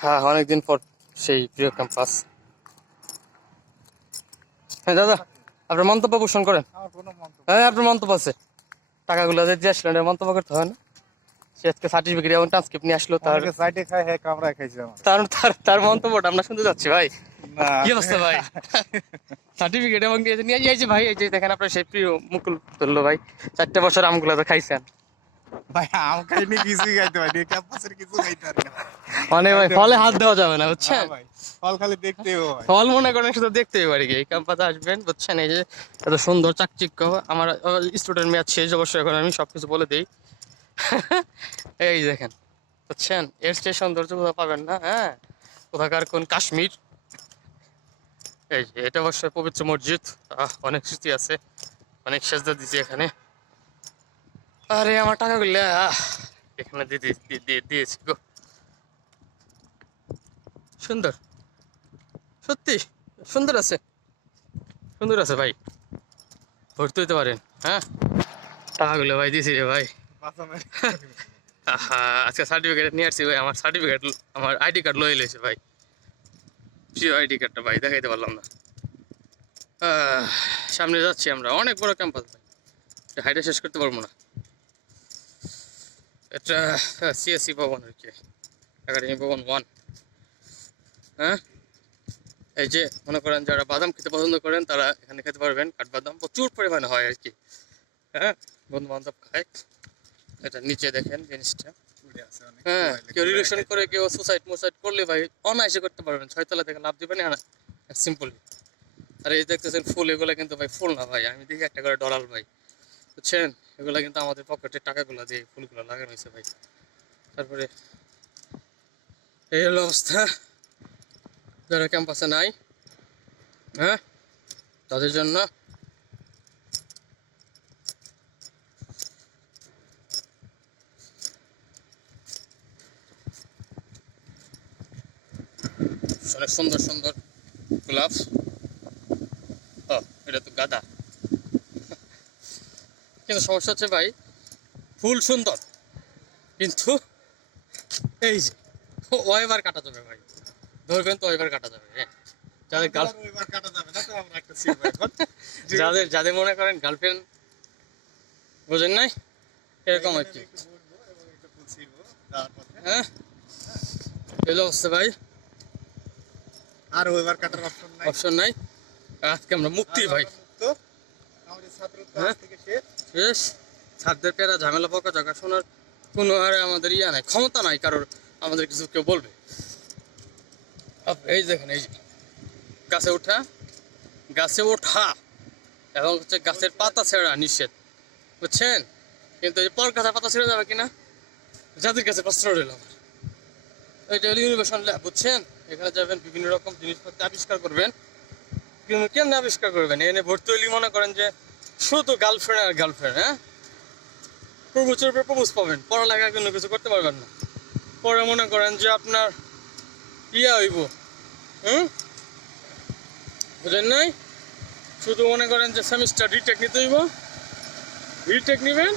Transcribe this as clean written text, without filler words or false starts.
হ্যাঁ, অনেকদিন পর সেই প্রিয় ক্যাম্পাস। হ্যাঁ দাদা, আপনার মন্তব্য পোষণ করেন। হ্যাঁ, আপনার মন্তব্য আছে। টাকাগুলো যে দিয়ে আসলেন, মন্তব্য করতে হয় না? সে আজকে সার্টিফিকেট এবং ট্রান্সক্রিপ্ট নিয়ে আসলো, তার সাইডে খাই হ্যাঁ কামড়া খাইছে আমার। তার তার তার মন্তব্যটা আমরা শুনতে যাচ্ছি ভাই। না কি অবস্থা ভাই? সার্টিফিকেট এবং নিয়ে যাইছে ভাই। এই যে দেখেন আপনার সেই প্রিয় মুকুল তুললো ভাই, 4 বছর আমগুলো তো খাইছেন। ভাই আম খাইনি কিছুই খাইতে পারি ক্যাম্পাসের কিছু খাইতে পারি না। মানে ভাই ফলে হাত দেওয়া যাবে না, বুঝছেন? ভাই ফল খালি দেখতে হয়। ফল মনে করেন শুধু দেখতেই পারি কি, এই ক্যাম্পাসে আসবেন, বুঝছেন? এই যে এত সুন্দর চাকচিক্য, আমার স্টুডেন্ট মেয়াদ শেষ অবশ্যই, এখন আমি সবকিছু বলে দিই। এই দেখেন, বুঝছেন? এর চেয়ে সৌন্দর্য কোথাও পাবেন না। হ্যাঁ, কোথাকার কোন কাশ্মীর। এই যে এটা অবশ্যই পবিত্র মসজিদ। অনেক স্মৃতি আছে, অনেক সেজদা দিছি এখানে। আরে আমার টাকাগুলো এখানে দিয়েছি গো। সুন্দর, সত্যি সুন্দর আছে, সুন্দর আছে ভাই, ভর্তি হইতে পারেন। হ্যাঁ, টাকাগুলো ভাই দিয়েছি রে ভাই। আজকে সার্টিফিকেট নিয়ে আসছি ভাই। আমার সার্টিফিকেট, আমার আইডি কার্ড লয়ে লইছে ভাই। প্রিয় আইডি কার্ডটা ভাই দেখাইতে পারলাম না। সামনে যাচ্ছি আমরা, অনেক বড় ক্যাম্পাস ভাই, হাইটে শেষ করতে পারবো না। এটা সিএসসি ভবন আর কি, একাডেমি ভবন 1। হ্যাঁ, এই যে মনে করেন যারা বাদাম খেতে পছন্দ করেন তারা এখানে খেতে পারবেন। কাঠবাদাম প্রচুর পরিমাণে হয় আর কি। হ্যাঁ, বন্ধু বান্ধব খায়। এটা নিচে দেখেন জিনিসটা। হ্যাঁ, কেউ রিলেশন করে, কেউ সুসাইড মুসাইড করলে ভাই অনায়াসে করতে পারবেন। 6 তলা থেকে লাভ দিবেন সিম্পলি। আর এই দেখতেছেন ফুল, এগুলো কিন্তু ভাই ফুল না ভাই, আমি দেখি একটা করে ডলার ভাই, বুঝছেন? এগুলো কিন্তু আমাদের পকেটের টাকাগুলো দিয়ে ফুলগুলো লাগানো হয়েছে ভাই। তারপরে এই হলো অবস্থা, যারা ক্যাম্পাসে নাই, হ্যাঁ, তাদের জন্য। অনেক সুন্দর সুন্দর গোলাপ। এটা তো গাঁদা। কিন্তু সমস্যা হচ্ছে ভাই, ফুল সুন্দর কিন্তু এই যে ওইবার কাটা যাবে ভাই, ধরবেন তো ওইবার কাটা যাবে। হ্যাঁ, যাদের যাদের যাদের মনে করেন গার্লফ্রেন্ড, বোঝেন নাই, এরকম আর কি। হ্যাঁ, এলো অবস্থা ভাই, আর ওইবার কাটার অপশন নাই। আজকে আমরা মুক্তি ভাই। বেশ, ছাত্রদের পেরা ঝামেলা পকা জায়গা শোনার কোনো আর আমাদের ইয়া নাই, ক্ষমতা নাই কারোর আমাদের কিছু কেউ বলবে। এই দেখেন, এই যে গাছে ওঠা, গাছে ওঠা এবং হচ্ছে গাছের পাতা ছেঁড়া নিষেধ, বুঝছেন? কিন্তু এই পর গাছের পাতা ছেড়ে যাবে কিনা, যাদের কাছে প্রশ্ন রইল আমার। এইটা হলো ইনোভেশন ল্যাব, বুঝছেন? এখানে যাবেন, বিভিন্ন রকম জিনিসপত্র আবিষ্কার করবেন। কিন্তু কেন আবিষ্কার করবেন? এনে ভর্তি হইলে মনে করেন যে শুধু গার্লফ্রেন্ড আর গার্লফ্রেন্ড। হ্যাঁ, প্রপোজের উপরে প্রপোজ পাবেন, পড়ালেখা কোনো কিছু করতে পারবেন না। পরে মনে করেন যে আপনার ইয়া হইব, বুঝেন নাই? শুধু মনে করেন যে সেমিস্টার রিটেক নিতে হইব, রিটেক নিবেন।